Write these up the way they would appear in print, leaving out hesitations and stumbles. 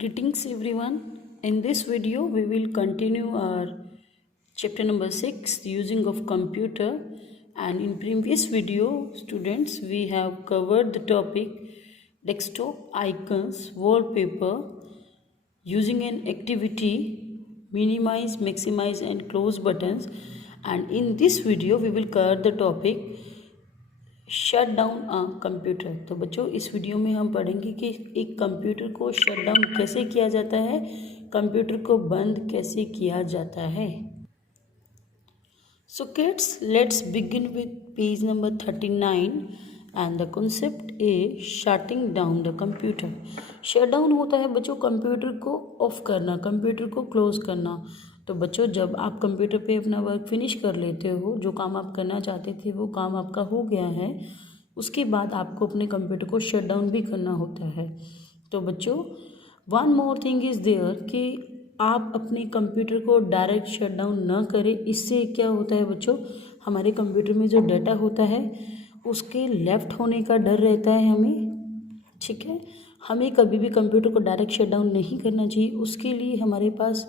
Greetings everyone. In this video we will continue our chapter number 6, using of computer, and in previous video students we have covered the topic desktop icons, wallpaper, using an activity, minimize, maximize and close buttons, and in this video we will cover the topic shut down a computer. तो बच्चों इस video में हम पढ़ेंगे कि एक computer को shut down कैसे किया जाता है, कंप्यूटर को बंद कैसे किया जाता है। So kids, let's begin with page number 39 and the concept is shutting down the computer. Shut down होता है बच्चों कंप्यूटर को ऑफ करना, कंप्यूटर को क्लोज करना। तो बच्चों जब आप कंप्यूटर पे अपना वर्क फिनिश कर लेते हो, जो काम आप करना चाहते थे वो काम आपका हो गया है, उसके बाद आपको अपने कंप्यूटर को शट डाउन भी करना होता है। तो बच्चों one more thing is there कि आप अपने कंप्यूटर को डायरेक्ट शट डाउन ना करें। इससे क्या होता है बच्चों, हमारे कंप्यूटर में जो डाटा होता है उसके लेफ़्ट होने का डर रहता है हमें, ठीक है। हमें कभी भी कंप्यूटर को डायरेक्ट शट डाउन नहीं करना चाहिए। उसके लिए हमारे पास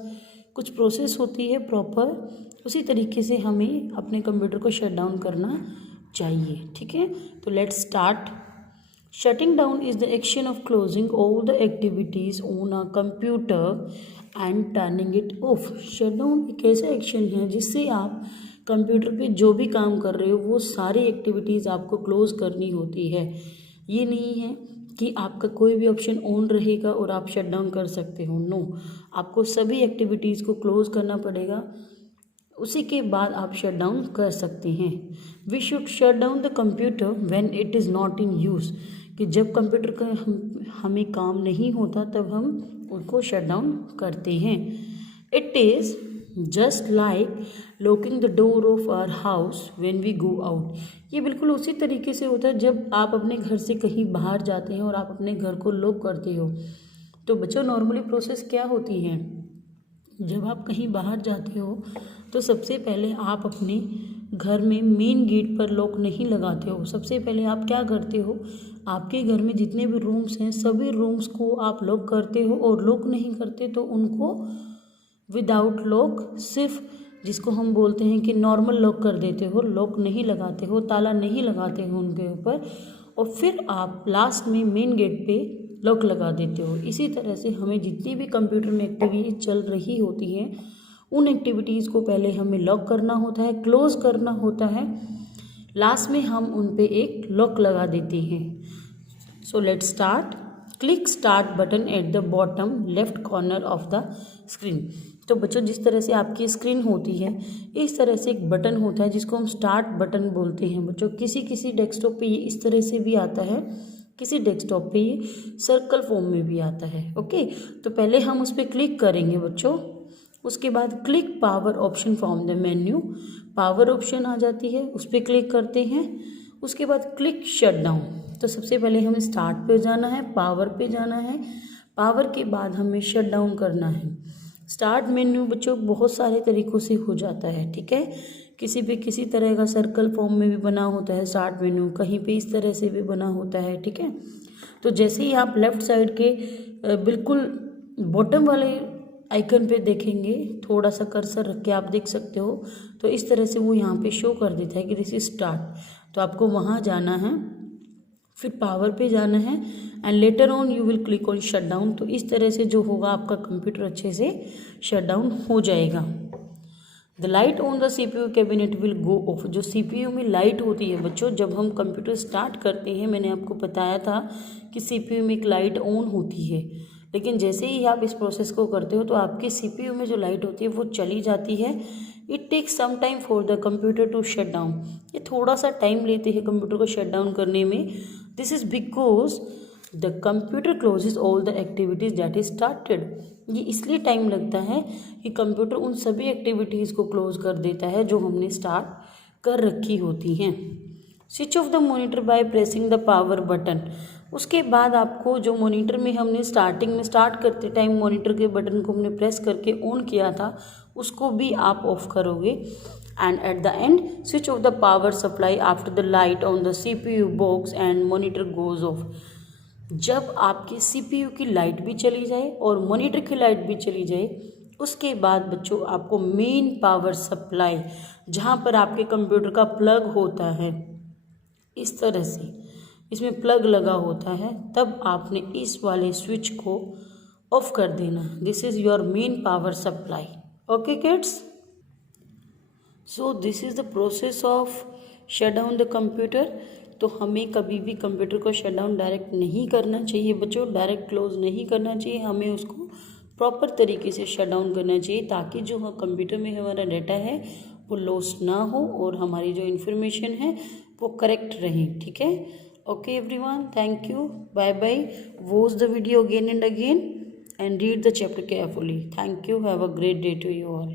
कुछ प्रोसेस होती है प्रॉपर, उसी तरीके से हमें अपने कंप्यूटर को शट डाउन करना चाहिए, ठीक है। तो let's start. Shutting down is the action of closing all the activities on a computer and turning it off. Shut down एक ऐसा एक्शन है जिससे आप कंप्यूटर पे जो भी काम कर रहे हो वो सारी एक्टिविटीज़ आपको क्लोज करनी होती है। ये नहीं है कि आपका कोई भी ऑप्शन ऑन रहेगा और आप शट डाउन कर सकते हो, नो, आपको सभी एक्टिविटीज़ को क्लोज करना पड़ेगा, उसी के बाद आप शट डाउन कर सकते हैं। We should shut down the computer when it is not in use, कि जब कंप्यूटर का हमें काम नहीं होता तब हम उनको शट डाउन करते हैं। It is just like locking the door of our house when we go out. ये बिल्कुल उसी तरीके से होता है जब आप अपने घर से कहीं बाहर जाते हैं और आप अपने घर को लॉक करते हो। तो बच्चों नॉर्मली प्रोसेस क्या होती है, जब आप कहीं बाहर जाते हो तो सबसे पहले आप अपने घर में मेन गेट पर लॉक नहीं लगाते हो। सबसे पहले आप क्या करते हो, आपके घर में जितने भी रूम्स हैं सभी रूम्स को आप लॉक करते हो, और लॉक नहीं करते तो उनको विदाउट लॉक, सिर्फ जिसको हम बोलते हैं कि नॉर्मल लॉक कर देते हो, लॉक नहीं लगाते हो, ताला नहीं लगाते हो उनके ऊपर, और फिर आप लास्ट में मेन गेट पे लॉक लगा देते हो। इसी तरह से हमें जितनी भी कंप्यूटर में एक्टिविटीज चल रही होती हैं उन एक्टिविटीज़ को पहले हमें लॉक करना होता है, क्लोज करना होता है, लास्ट में हम उन पे एक लॉक लगा देते हैं। So let's start. Click start button at the bottom left corner of the screen. तो बच्चों जिस तरह से आपकी स्क्रीन होती है इस तरह से एक बटन होता है जिसको हम स्टार्ट बटन बोलते हैं। बच्चों किसी किसी डेस्कटॉप पे ये इस तरह से भी आता है, किसी डेस्कटॉप पे ये सर्कल फॉर्म में भी आता है, ओके। तो पहले हम उस पर क्लिक करेंगे बच्चों, उसके बाद click power option from the menu, power option आ जाती है, उस पर क्लिक करते हैं। उसके बाद क्लिक शट डाउन। तो सबसे पहले हमें स्टार्ट पे जाना है, पावर पे जाना है, पावर के बाद हमें शट डाउन करना है। स्टार्ट मेन्यू बच्चों बहुत सारे तरीक़ों से हो जाता है, ठीक है। किसी पे किसी तरह का सर्कल फॉर्म में भी बना होता है स्टार्ट मेन्यू, कहीं पे इस तरह से भी बना होता है, ठीक है। तो जैसे ही आप लेफ़्ट साइड के बिल्कुल बॉटम वाले आइकन पे देखेंगे, थोड़ा सा कर्सर रख के आप देख सकते हो, तो इस तरह से वो यहाँ पे शो कर देता है कि दिस इज स्टार्ट। तो आपको वहाँ जाना है, फिर पावर पे जाना है, and later on you will click on shut down. तो इस तरह से जो होगा आपका कंप्यूटर अच्छे से शट डाउन हो जाएगा। The light on the CPU cabinet will go of. जो CPU में लाइट होती है बच्चों, जब हम कंप्यूटर स्टार्ट करते हैं, मैंने आपको बताया था कि CPU में एक लाइट ऑन होती है, लेकिन जैसे ही आप इस प्रोसेस को करते हो तो आपके CPU में जो लाइट होती है वो चली जाती है। It takes some time for the computer to shut down. ये थोड़ा सा टाइम लेते हैं कंप्यूटर को शट डाउन करने में। This is because the computer closes all the activities that is started. ये इसलिए टाइम लगता है कि कंप्यूटर उन सभी एक्टिविटीज़ को क्लोज कर देता है जो हमने स्टार्ट कर रखी होती हैं। Switch off the monitor by pressing the power button. उसके बाद आपको जो मॉनिटर में हमने स्टार्टिंग में स्टार्ट करते टाइम मॉनिटर के बटन को हमने प्रेस करके ऑन किया था उसको भी आप ऑफ करोगे। And at the end switch off the power supply after the light on the CPU box and monitor goes off. जब आपके सीपीयू की लाइट भी चली जाए और मॉनिटर की लाइट भी चली जाए, उसके बाद बच्चों आपको मेन पावर सप्लाई, जहाँ पर आपके कंप्यूटर का प्लग होता है, इस तरह से इसमें प्लग लगा होता है, तब आपने इस वाले स्विच को ऑफ कर देना। This is your main power supply. Okay kids, so this is the process of shut down the computer. तो हमें कभी भी कंप्यूटर को शट डाउन डायरेक्ट नहीं करना चाहिए बच्चों, डायरेक्ट क्लोज नहीं करना चाहिए, हमें उसको प्रॉपर तरीके से शट डाउन करना चाहिए, ताकि जो कंप्यूटर में हमारा डाटा है वो लॉस ना हो और हमारी जो इन्फॉर्मेशन है वो करेक्ट रहे। ठीक है, okay everyone, thank you, bye bye. Watch the video again and again and read the chapter carefully. Thank you. Have a great day to you all.